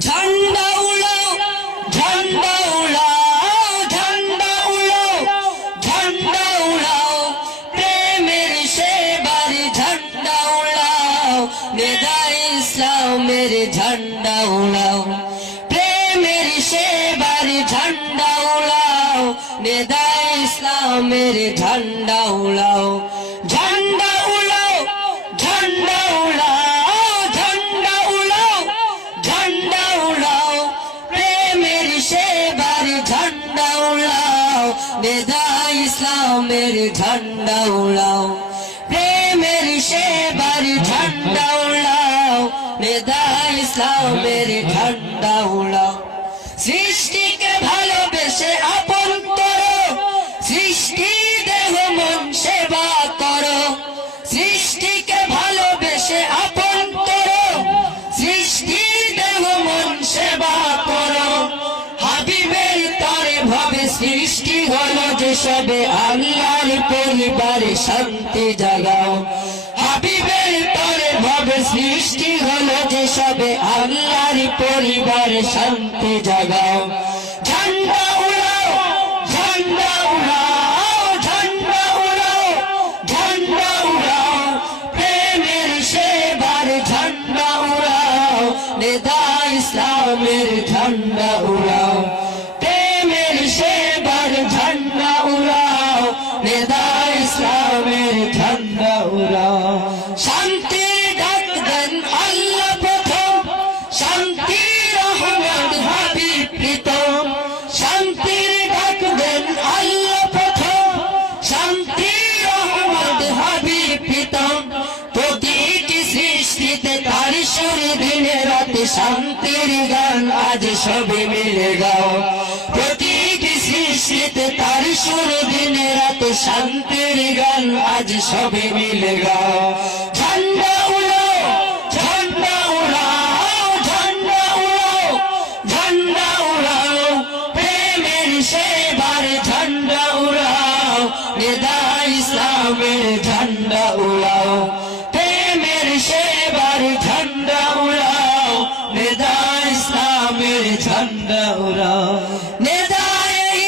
ঝান্ডা উড়াও ঝান্ডা উড়াও ঝান্ডা উড়াও ঝান্ডা উড়াও প্রেমের সেবার ঝান্ডা উড়াও নেদা ইসলামের ঝান্ডা উড়াও প্রেমের সেবার ঝান্ডা উড়াও নেদা ইসলামের ঝান্ডা উড়াও। প্রেমের সেবার ঝান্ডা উড়াও। বেদা ইসলামের ঝান্ডা উড়াও। সৃষ্টিকে ভালোবেসে আপন করো। সৃষ্টি সবে আল্লাহর পরিবারে শান্তি জাগাও। হাবিবের তরে ভাবে সৃষ্টি হলো যে সবে আল্লাহর পরিবারে শান্তি জাগাও। ঝান্ডা উড়াও ঝান্ডা উড়াও ঝান্ডা উড়াও প্রেমের সেবার উড়াও নেদা ইসলামের সুরে দিনে রাতে শান্তির গান আজ সবে মিলে গাও। প্রতিটি সৃষ্টিতে তার সুরে দিনে রাতে শান্তির গান আজ সবে মিলে গাও। ঝান্ডা উড়াও ঝান্ডা উড়াও ঝান্ডা উড়াও ঝান্ডা উড়াও। প্রেমের সেবার ঝান্ডা উড়াও, নেদা ইসলামের ঝান্ডা উড়াও।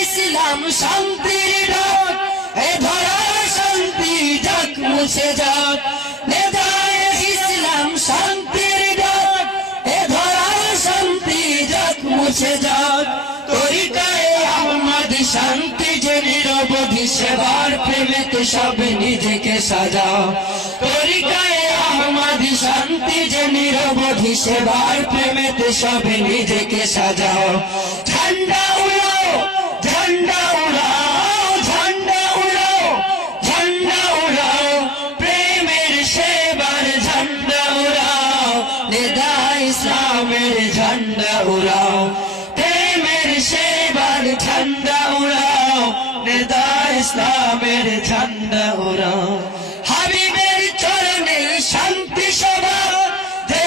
ইসলাম শান্তির ডাক এ ধরার শান্তি যাক মুছে যাক। নেদা ইসলাম শান্তির ডাক এ ধরার শান্তি যাক মুছে যাক। তরিকায় আহমদ শান্তি যে নিরবধি সেবার প্রেমেতে সব নিজেকে সাজাও তরিকায় আহমদ শান্তি যে নিরবধি সেবার প্রেমেতে সব নিজেকে সাজাও। ঝান্ডা উড়াও ঝান্ডা উড়াও ঝান্ডা উড়াও ঝান্ডা উড়াও, প্রেমের সেবার ঝান্ডা উড়াও, নেদা ইসলামের ঝান্ডা উড়াও, প্রেমের সেবার ঝান্ডা উড়াও, নেদা ইসলামের ঝান্ডা উড়াও।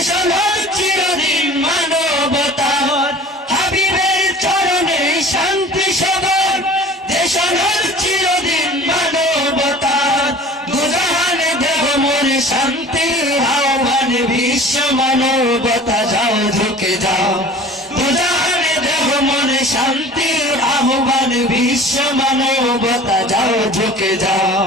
হল চিরদিন মানবতার হাবিবের চরণে শান্তি সভা দেশ হল চিরদিন মানবতার দুজাহানে দেহ মনে শান্তি আহ্বান বিশ্ব মানবতা যাও, ঝুঁকে যাও। দুজাহানে দেহ মনে শান্তি আহ্বান বিশ্ব মানবতা যাও, ঝুঁকে যাও।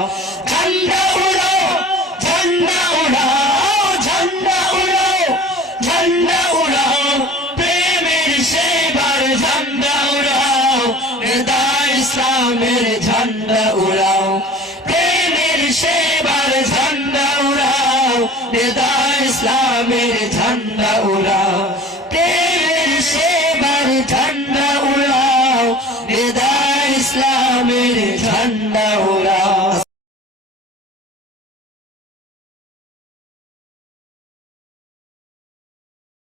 ইসলামের ঝান্ডা উড়াও, প্রেমের সেবার ঝান্ডা উড়াও নেদা ইসলামের ঝান্ডা উড়াও, প্রেমের সেবার ঝান্ডা উড়াও নেদা ইসলামের ঝান্ডা উড়াও।